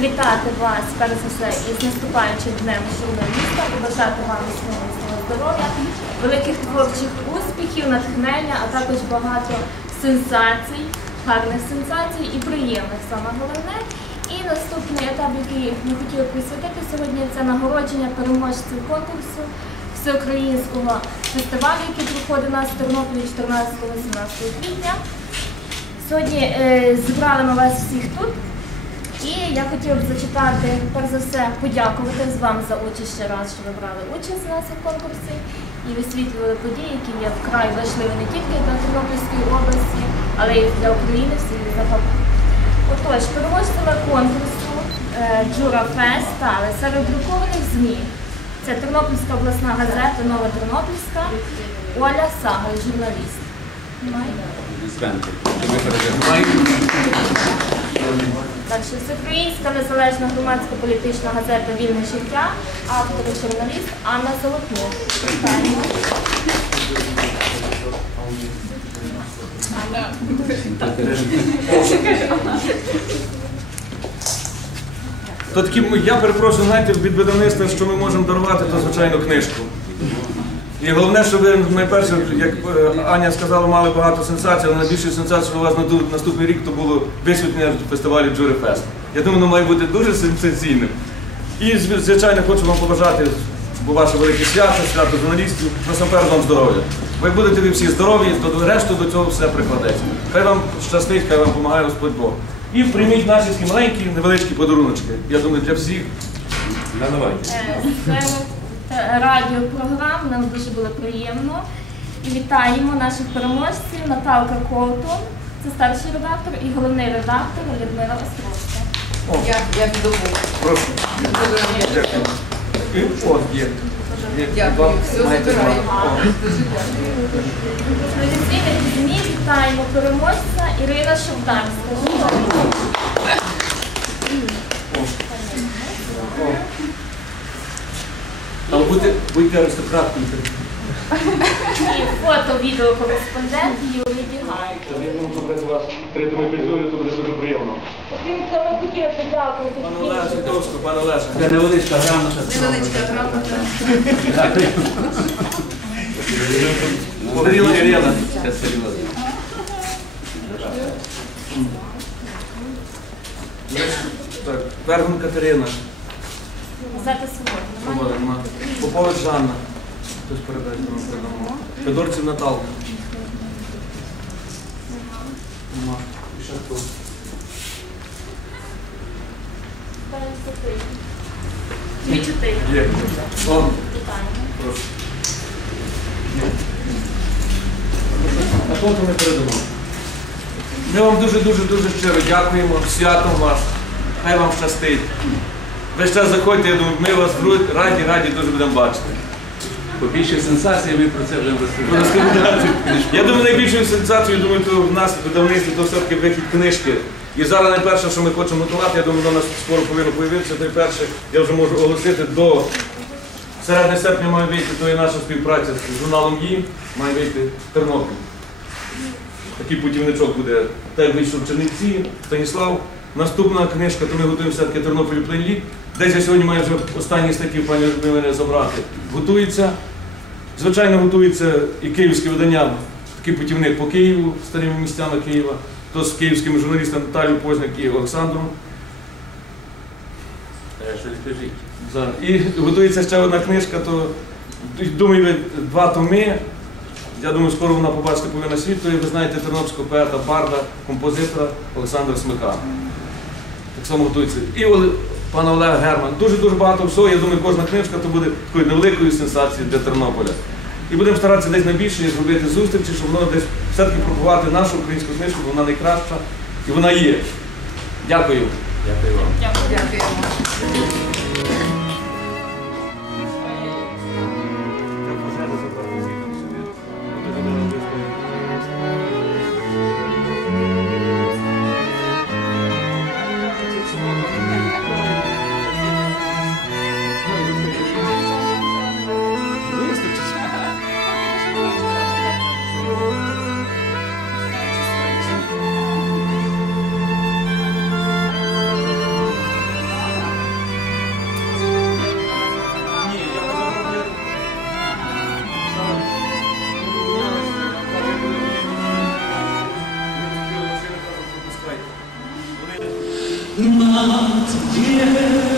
привітати вас перш за все із наступаючим днем журналіста, побажати вам міцного здоров'я, великих творчих успіхів, натхнення, а також багато сенсацій, гарних сенсацій і приємних саме головне. І наступний етап, який ми хотіли присвятити сьогодні, це нагородження переможців конкурсу всеукраїнського фестивалю, який проходить у нас в Тернополі 14-17 квітня. Сьогодні е, зібрали ми вас всіх тут. І я хотіла б зачитати, перш за все, подякувати з вам за участь ще раз, що ви брали участь у нас у конкурсі і висвітлювали події, які є вкрай важливі не тільки для Тернопільської області, але й для України всіх загалом. Отож, переможцями конкурсу е, Джура Фест стали серед друкованих ЗМІ. Це Тернопільська обласна газета Нова Тернопільська, Оля Сагаль, журналіст. Далі Всеукраїнська незалежна громадська політична газета Вільне життя, автор і журналіст Анна Золотнюк. То такі, я перепрошую, знаєте, від видавництва, що ми можемо дарувати, то звичайно книжку. І головне, що ви найперше, як е, Аня сказала, мали багато сенсацій, але найбільше сенсація у вас на наступний рік то було висвітлення фестивалю Джури Фест. Я думаю, воно має бути дуже сенсаційним. І звичайно хочу вам побажати, бо ваше велике свято, свято журналістів, насамперед вам здоров'я. Як будете ви всі здорові, то решту до цього все прикладеться. Хай вам щастить, хай вам допомагає Господь Бог. І прийміть наші маленькі, невеличкі подаруночки. Я думаю, для всіх. Давайте. Радіопрограм, нам дуже було приємно. І вітаємо наших переможців Наталка Ковтун, це старший редактор і головний редактор Людмила Островська. Я, я піду. Прошу. Дякую. І от є. Дякую. Все. Традиційних вітаємо переможця Ірина Шовдарська. Але будьте, будьте аристократкою. І фото-відеокореспондент Юрій Бігай. Я вам попросив вас перед моєю підзорю, то буде дуже приємно. Він подякувати. Пане. Олеже, Святовську, пане Олеже. Це невеличка грамота. Невеличка грамота. Подарила Ірина. Це серйозно. Так, Вергун Катерина. Свободу. Свобода нема. Попович Жанна. Хтось передасть нам передамо. Федорців Наталка. Нема. І ще хто? Дві чотири. Є. Ладно, прошу. А потім ми передамо. Ми вам дуже-дуже дуже щиро дякуємо. Святом вас. Хай вам щастить. Весь час заходьте, я думаю, ми вас раді, раді дуже будемо бачити. Побільше сенсацій, ми про це вже розповідати. Я думаю, найбільшою сенсацією, думаю, то в нас видавництво, то все-таки вихід книжки. І зараз найперше, що ми хочемо готувати, я думаю, до нас скоро повинно появитися, то перше, я вже можу оголосити до середини серпня має вийти, то і наша співпраця з журналом «Ї» має вийти Тернопіль. Такий путівничок буде. Так вийшов Чернівці, Станіслав. Наступна книжка, то ми готуємо все-таки Тернопіль Пленліт. Десь я сьогодні маю вже останні статті пані Людмилі забрати. Готується. Звичайно, готується і київське видання, такий путівник по Києву, старими місцями Києва, то з київськими журналістами Наталією Позняк і Олександром. І готується ще одна книжка, то думаю, два томи. Я думаю, скоро вона побачите повинна світу, і ви знаєте тернопільського поета, барда, композитора Олександра Смика. Так само готується. І Оле- пана Олега Герман. Дуже-дуже багато всього. Я думаю, кожна книжка то буде такою невеликою сенсацією для Тернополя. І будемо старатися десь на більше зробити зустрічі, щоб воно десь все-таки пропагувати нашу українську книжку, бо вона найкраща і вона є. Дякую. Дякую вам. Дякуємо. My dear.